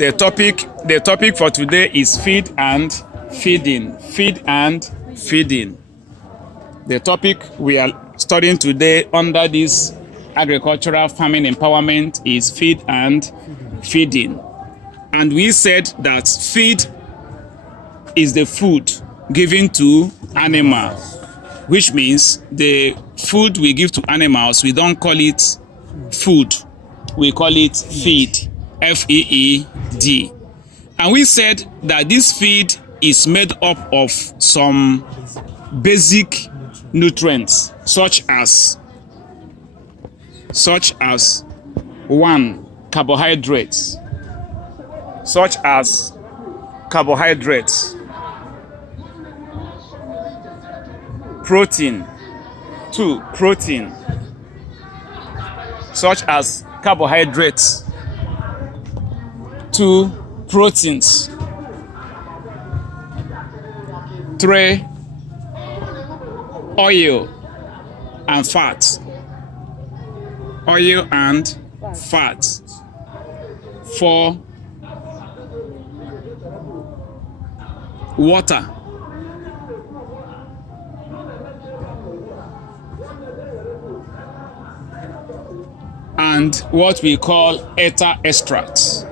The topic for today is feed and feeding. Feed and feeding. The topic we are studying today under this agricultural farming empowerment is feed and feeding. And we said that feed is the food given to animals, which means the food we give to animals, we don't call it food, we call it feed. F-E-E-D. And we said that this feed is made up of some basic nutrients such as one, carbohydrates, protein, two, protein, such as carbohydrates, two, proteins, three, oil and fat, four, water, and what we call ether extracts,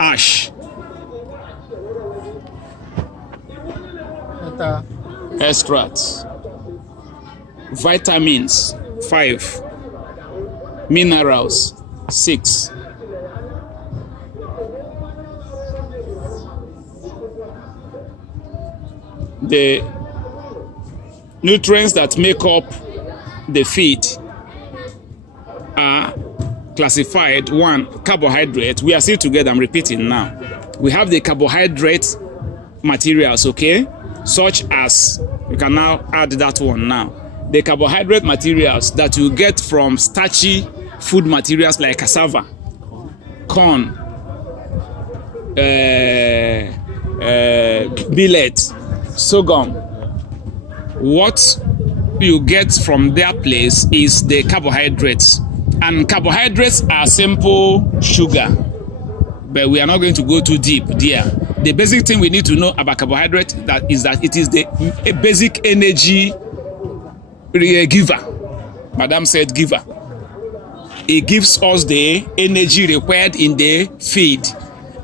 ash, extracts, vitamins 5, minerals 6, the nutrients that make up the feed are classified. One, carbohydrate. We are still together, I'm repeating now. We have the carbohydrate materials, okay, such as, you can now add that one now, the carbohydrate materials that you get from starchy food materials like cassava, corn, millet, sorghum. What you get from their place is the carbohydrates, and carbohydrates are simple sugar, but we are not going to go too deep there. The basic thing we need to know about carbohydrate is that it is the basic energy giver. Madam said giver. It gives us the energy required in the feed.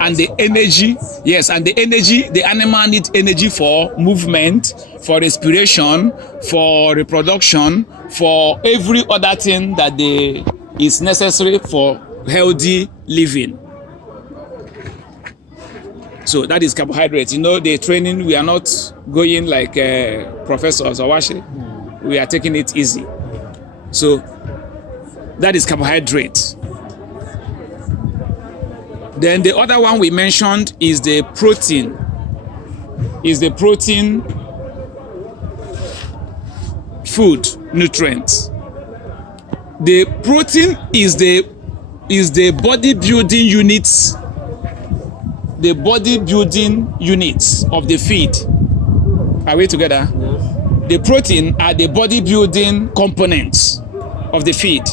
And the energy, yes, and the energy, the animal needs energy for movement, for respiration, for reproduction, for every other thing that is necessary for healthy living. So that is carbohydrates. You know, the training, we are not going like professors or washi. We are taking it easy. So that is carbohydrate. Then the other one we mentioned is the protein. Food nutrients. The protein is the bodybuilding units. The bodybuilding units of the feed. Are we together? Yes. The protein are the bodybuilding components of the feed.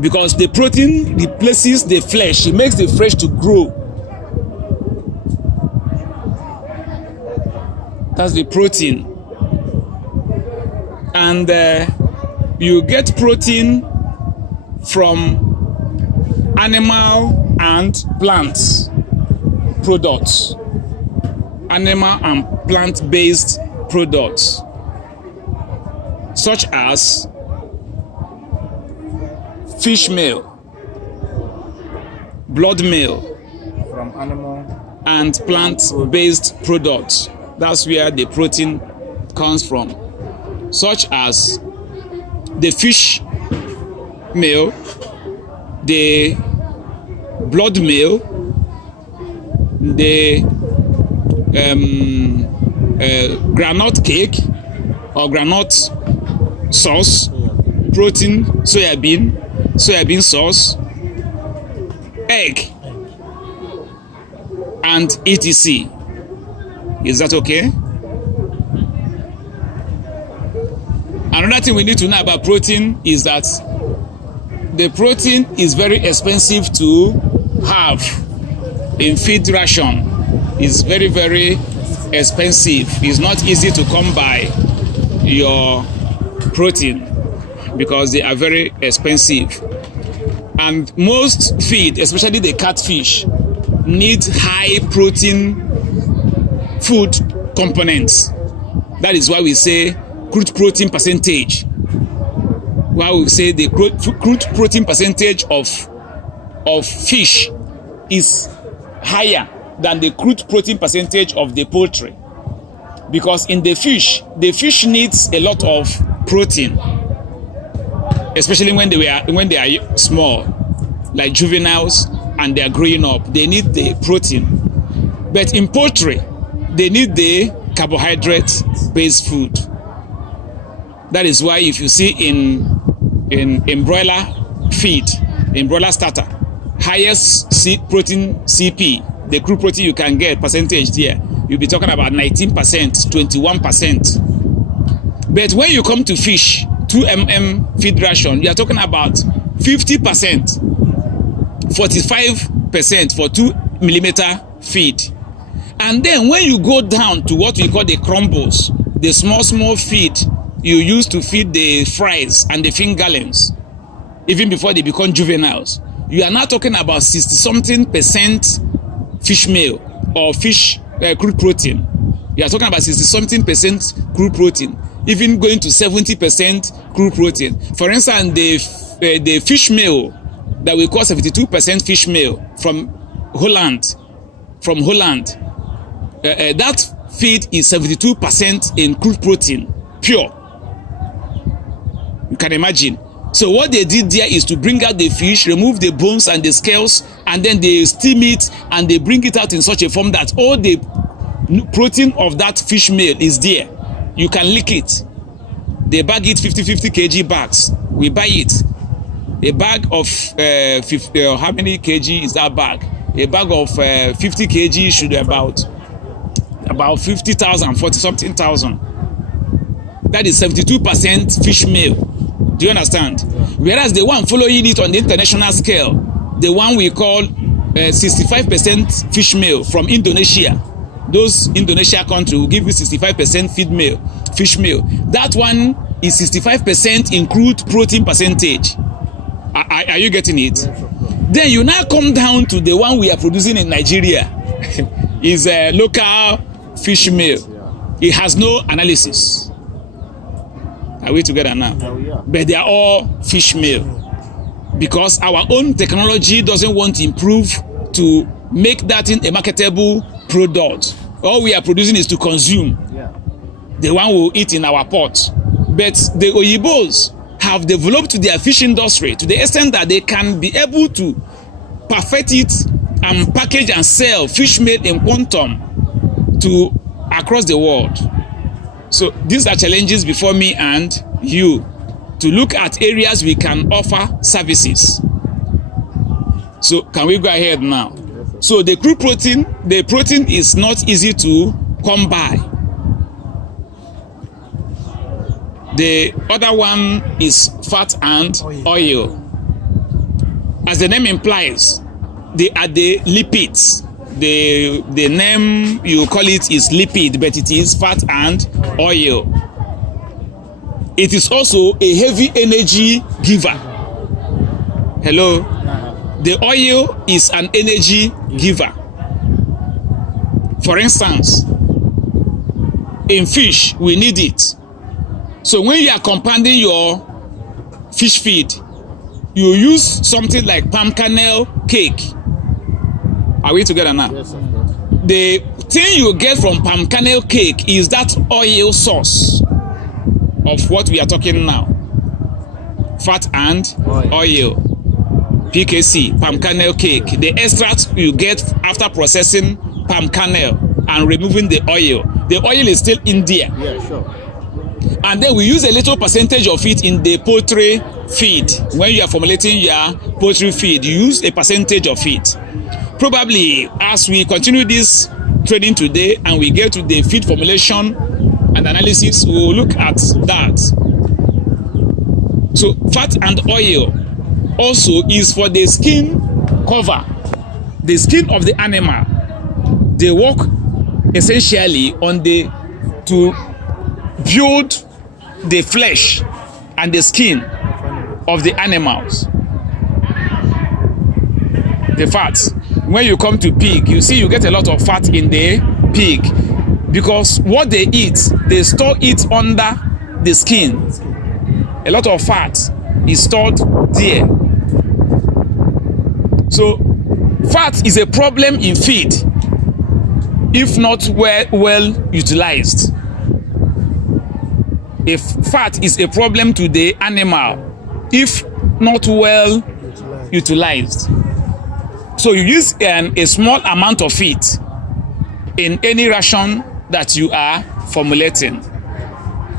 Because the protein replaces the flesh, it makes the flesh to grow. That's the protein. And you get protein from animal and plants products. Animal and plant-based products, such as fish meal, blood meal, from animal and plant-based products. That's where the protein comes from, such as the fish meal, the blood meal, the granite cake or granite sauce, protein, soybean sauce, egg, and etc. Is that okay? Another thing we need to know about protein is that the protein is very expensive to have in feed ration is very, very expensive. It's not easy to come by your protein because they are very expensive. And most feed, especially the catfish, need high protein food components. That is why we say crude protein percentage. Why we say the crude protein percentage of fish is higher than the crude protein percentage of the poultry. Because in the fish needs a lot of protein, especially when they are small, like juveniles, and they are growing up. They need the protein. But in poultry, they need the carbohydrate-based food. That is why if you see in broiler feed, in broiler starter, highest protein CP, the crude protein you can get percentage there, you'll be talking about 19%, 21%. But when you come to fish, 2 feed ration, you are talking about 50%, 45% for 2 millimeter feed. And then when you go down to what we call the crumbles, the small feed you use to feed the fries and the fingerlings, even before they become juveniles, you are now talking about 60-something% fish meal or fish crude protein. You are talking about 60-something% crude protein, even going to 70% crude protein. For instance, the fish meal that we call 72% fish meal from Holland, that feed is 72% in crude protein, pure. You can imagine. So what they did there is to bring out the fish, remove the bones and the scales, and then they steam it and they bring it out in such a form that all the protein of that fish meal is there. You can lick it. They bag it 50 kg bags. We buy it. A bag of how many kg is that bag? A bag of 50 kg should be about 50,000, 40-something thousand. That is 72% fish meal. Do you understand? Whereas the one following it on the international scale, the one we call 65% fish meal from Indonesia, those Indonesia country will give you 65% fish meal. That one is 65% in crude protein percentage. Are you getting it? Then you now come down to the one we are producing in Nigeria. Is a local fish meal. It has no analysis. Are we together now? But they are all fish meal. Because our own technology doesn't want to improve to make that in a marketable product. All we are producing is to consume. The one we'll eat in our pot. But the Oyibos have developed their fish industry to the extent that they can be able to perfect it and package and sell fish meal in quantum to across the world. So these are challenges before me and you to look at areas we can offer services. So can we go ahead now? So the crude protein, the protein is not easy to come by. The other one is fat and oil. As the name implies, they are the lipids. The name you call it is lipid, but it is fat and oil. It is also a heavy energy giver. Hello? The oil is an energy giver. For instance, in fish, we need it. So when you are compounding your fish feed, you use something like palm kernel cake. Are we together now? Yes, of course. The thing you get from palm kernel cake is that oil source of what we are talking now. Fat and oil. PKC, palm kernel cake. The extract you get after processing palm kernel and removing the oil. The oil is still in there. Yeah, sure. And then we use a little percentage of it in the poultry feed. When you are formulating your poultry feed, you use a percentage of it. Probably as we continue this training today and we get to the feed formulation and analysis, we will look at that. So fat and oil also is for the skin cover the skin of the animal, they work essentially on to build the flesh and the skin of the animals. The fats. When you come to pig, you see you get a lot of fat in the pig because what they eat, they store it under the skin. A lot of fat is stored there. So fat is a problem in feed if not well utilized. If fat is a problem to the animal if not well utilized. So you use a small amount of it in any ration that you are formulating.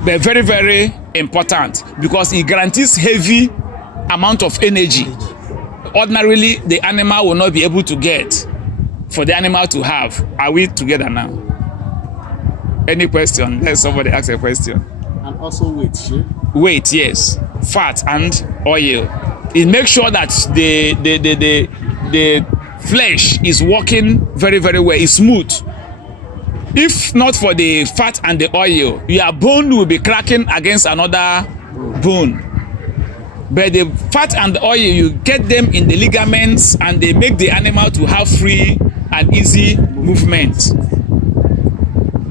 But very, very important because it guarantees heavy amount of energy. Ordinarily, the animal will not be able to get for the animal to have. Are we together now? Any question? Let somebody ask a question. And also weight, sure? Weight, yes. Fat and oil. It makes sure that the flesh is working very, very well. It's smooth. If not for the fat and the oil, your bone will be cracking against another bone. But the fat and the oil, you get them in the ligaments and they make the animal to have free and easy movement.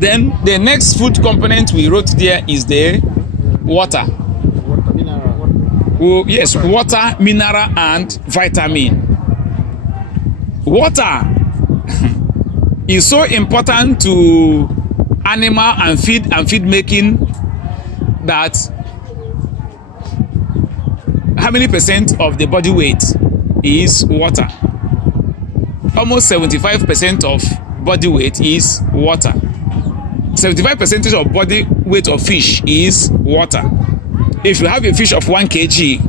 Then the next food component we wrote there is the water. Oh, yes, water, mineral, and vitamin. Water is so important to animal and feed making that how many percent of the body weight is water? Almost 75% of body weight is water. 75% of body weight of fish is water. If you have a fish of 1 kg,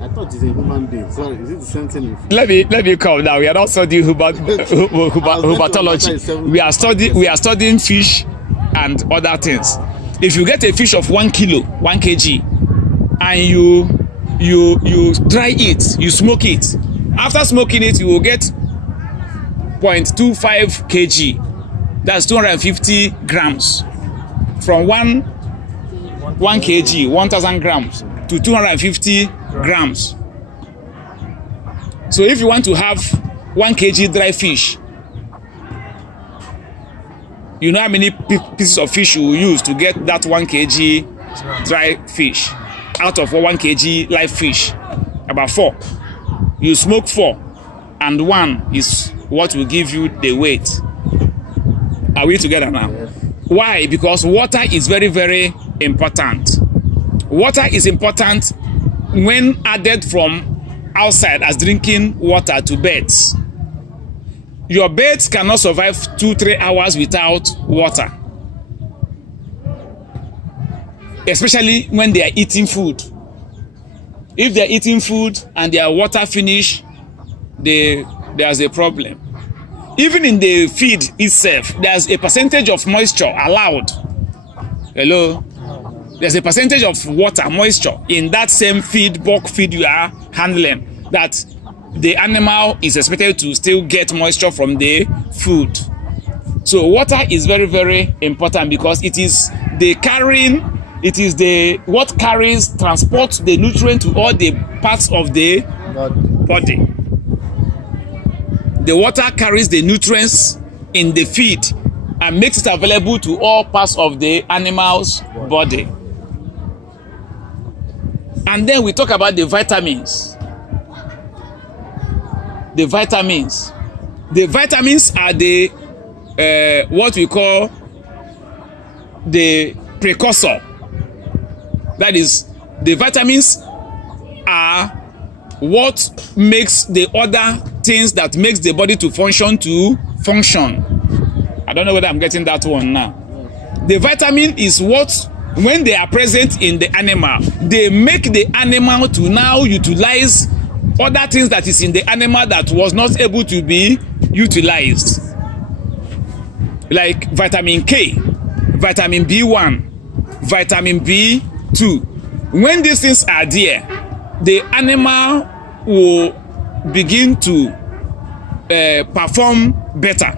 I thought it's a human being. Sorry, is it the same thing? Let me come now. We are not studying hubatology. We are studying fish and other things. If you get a fish of 1 kilo, 1 kg, and you dry it, you smoke it. After smoking it, you will get 0.25 kg. That's 250 grams. From 1 kg, 1,000 grams to 250 grams. So if you want to have 1 kg dry fish, you know how many pieces of fish you will use to get that 1 kg dry fish out of 1 kg live fish? About 4. You smoke 4 and 1 is what will give you the weight. Are we together now? Yes. Why? Because water is very, very important. Water is important when added from outside as drinking water to birds. Your birds cannot survive 2-3 hours without water, especially when they are eating food. If they are eating food and their water finish, there's a problem. Even in the feed itself, there's a percentage of moisture allowed. Hello? There's a percentage of water, moisture in that same feed, bulk feed you are handling, that the animal is expected to still get moisture from the food. So water is very, very important because it is what transports the nutrient to all the parts of the body. The water carries the nutrients in the feed and makes it available to all parts of the animal's body. And then we talk about the vitamins. The vitamins are the what we call the precursor. That is, the vitamins are what makes the other things that makes the body to function. I don't know whether I'm getting that one now. The vitamin is what, when they are present in the animal, they make the animal to now utilize other things that is in the animal that was not able to be utilized. Like vitamin K, vitamin B1, vitamin B2. When these things are there, the animal will begin to perform better.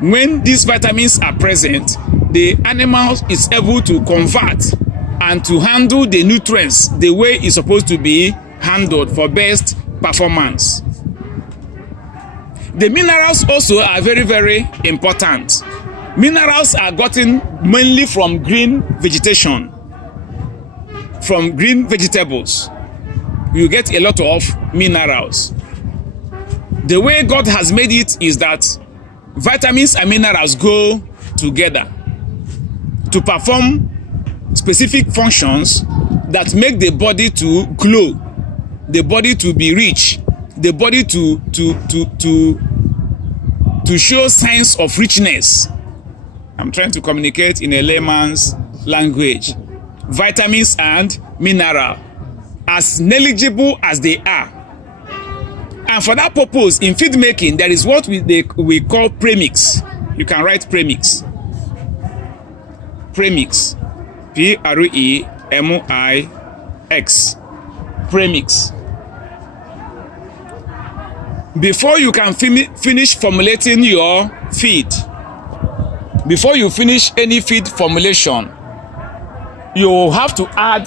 When these vitamins are present, the animal is able to convert and to handle the nutrients the way it's supposed to be handled for best performance. The minerals also are very, very important. Minerals are gotten mainly from green vegetation, from green vegetables. You get a lot of minerals. The way God has made it is that vitamins and minerals go together to perform specific functions that make the body to glow, the body to be rich, the body to show signs of richness. I'm trying to communicate in a layman's language. Vitamins and mineral, as negligible as they are. And for that purpose, in feed making, there is what we call premix. You can write premix. Premix. P-R-E-M-I-X. Premix. Before you can finish formulating your feed, before you finish any feed formulation, you have to add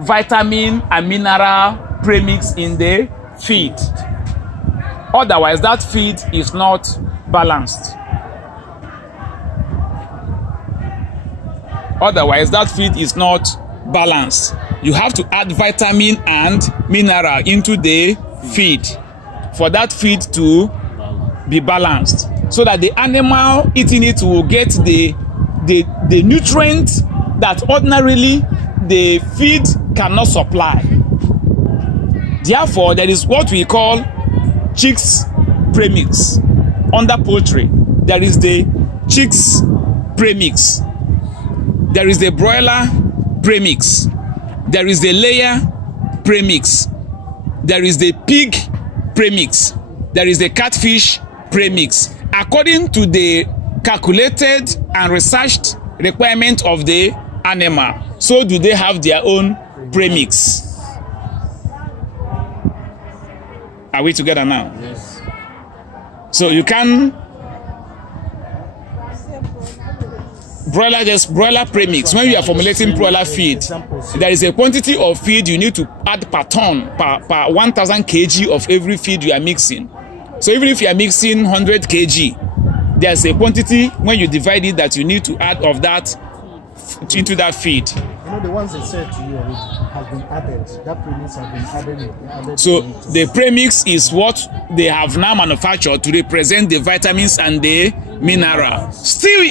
vitamin and mineral premix in the feed. Otherwise, that feed is not balanced. Otherwise, that feed is not balanced. You have to add vitamin and mineral into the feed for that feed to be balanced, so that the animal eating it will get the nutrient that ordinarily the feed cannot supply. Therefore, there is what we call chicks premix. Under poultry, there is the chicks premix, there is the broiler premix, there is the layer premix, there is the pig premix, there is the catfish premix. According to the calculated and researched requirement of the animal, so do they have their own premix. Are we together now? Yes. So you can broiler premix. When you are formulating broiler feed, there is a quantity of feed you need to add per ton, per 1000 kg of every feed you are mixing. So even if you are mixing 100 kg, there's a quantity when you divide it that you need to add of that into that feed. You know, the ones they said to you already have been added. That premix have been added. So the premix is what they have now manufactured to represent the vitamins and the mineral. Still,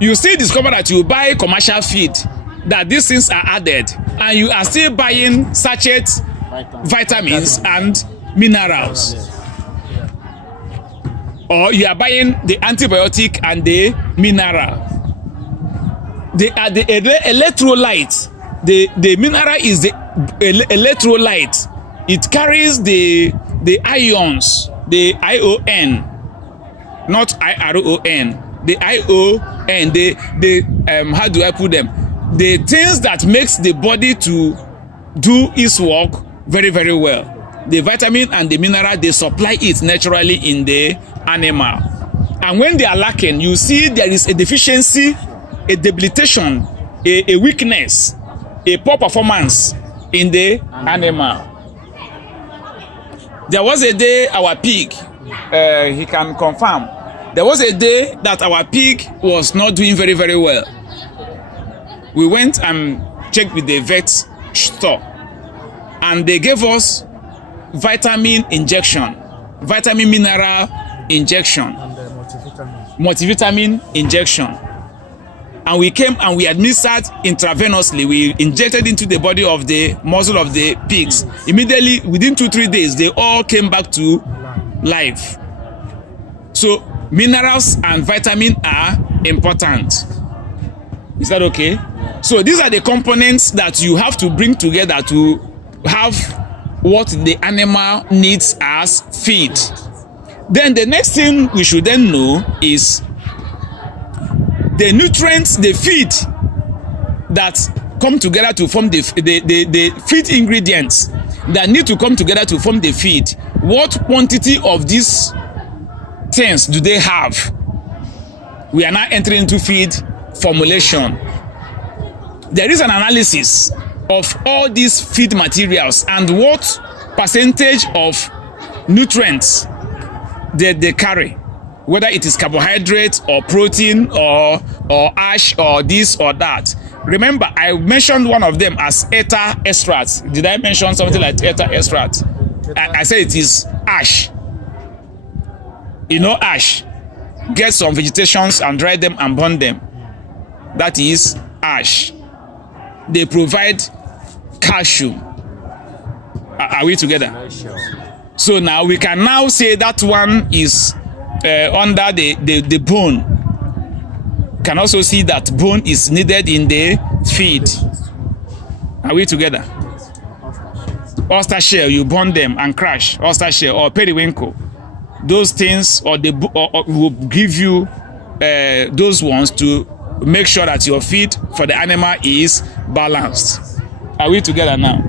you still discover that you buy commercial feed that these things are added, and you are still buying sachet vitamins and minerals. Or you are buying the antibiotic and the mineral. They are the electrolyte. The mineral is the electrolyte. It carries the ions, the ION, not IRON. The ION, the how do I put them? The things that makes the body to do its work very, very well. The vitamin and the mineral, they supply it naturally in the animal. And when they are lacking, you see there is a deficiency, a debilitation, a weakness, a poor performance in the animal. There was a day our pig, he can confirm, there was a day that our pig was not doing very, very well. We went and checked with the vet store, and they gave us vitamin injection, vitamin mineral injection, and multivitamin injection. And we came and we administered intravenously. We injected into the body of the muzzle of the pigs. Immediately, within 2-3 days, they all came back to life. So minerals and vitamin are important. Is that okay? So these are the components that you have to bring together to have what the animal needs as feed. Then the next thing we should then know is the nutrients, the feed that come together to form the feed ingredients. that need to come together to form the feed, what quantity of these things do they have? We are now entering into feed formulation. There is an analysis of all these feed materials and what percentage of nutrients they carry, whether it is carbohydrate or protein or ash or this or that. Remember, I mentioned one of them as ether extract. Did I mention something like ether extract? I said it is ash. You know ash. Get some vegetations and dry them and burn them. That is ash. They provide calcium. Are we together? So now we can now say that one is under the bone. Can also see that bone is needed in the feed. Are we together? Oyster shell, you burn them and crush. Oyster shell or periwinkle. Those things or will give you those ones to make sure that your feed for the animal is balanced. Are we together now?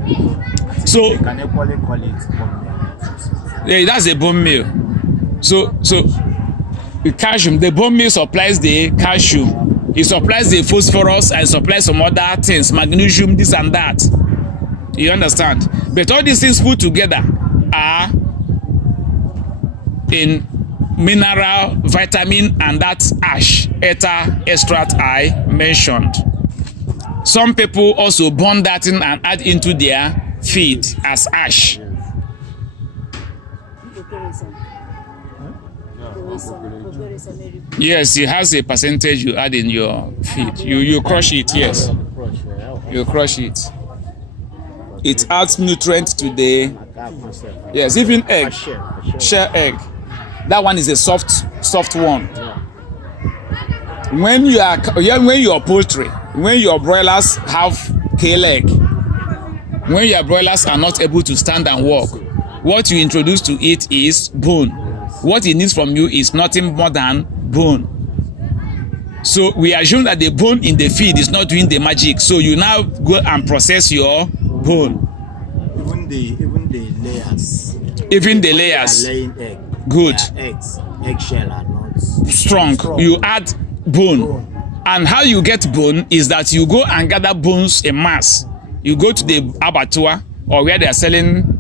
So You can equally call it bone meal. yeah, that's a bone meal. So the calcium, the bone meal supplies the calcium. It supplies the phosphorus and supplies some other things, magnesium, this and that. You understand? But all these things put together are in mineral, vitamin, and that ash, ether extract I mentioned. Some people also burn that in and add into their feed as ash. Yes, it has a percentage you add in your feed. You crush it, yes. You crush it. It adds nutrient to the, yes, even egg, shell egg. That one is a soft one. When your poultry, when your broilers have tail egg, when your broilers are not able to stand and walk, what you introduce to it is bone. What it needs from you is nothing more than bone. So we assume that the bone in the feed is not doing the magic. So you now go and process your bone. Even the layers. Even the layers. They are laying egg. Good. Their eggshell are not Strong. You add bone. And how you get bone is that you go and gather bones in mass. You go to the abattoir or where they are selling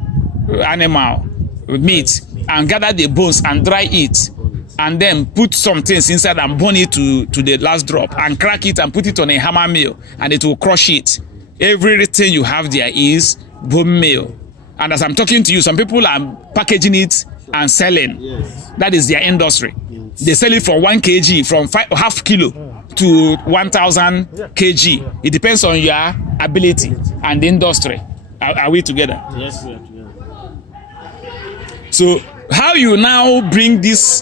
animal meat and gather the bones and dry it, and then put some things inside and burn it to the last drop and crack it and put it on a hammer mill and it will crush it. Everything you have there is bone meal. And as I'm talking to you, some people are packaging it and selling. Yes. That is their industry. Yes. They sell it for 1 kg, from half kilo to 1,000 kg. It depends on your ability and the industry. Are we together? Yes, sir. So how you now bring this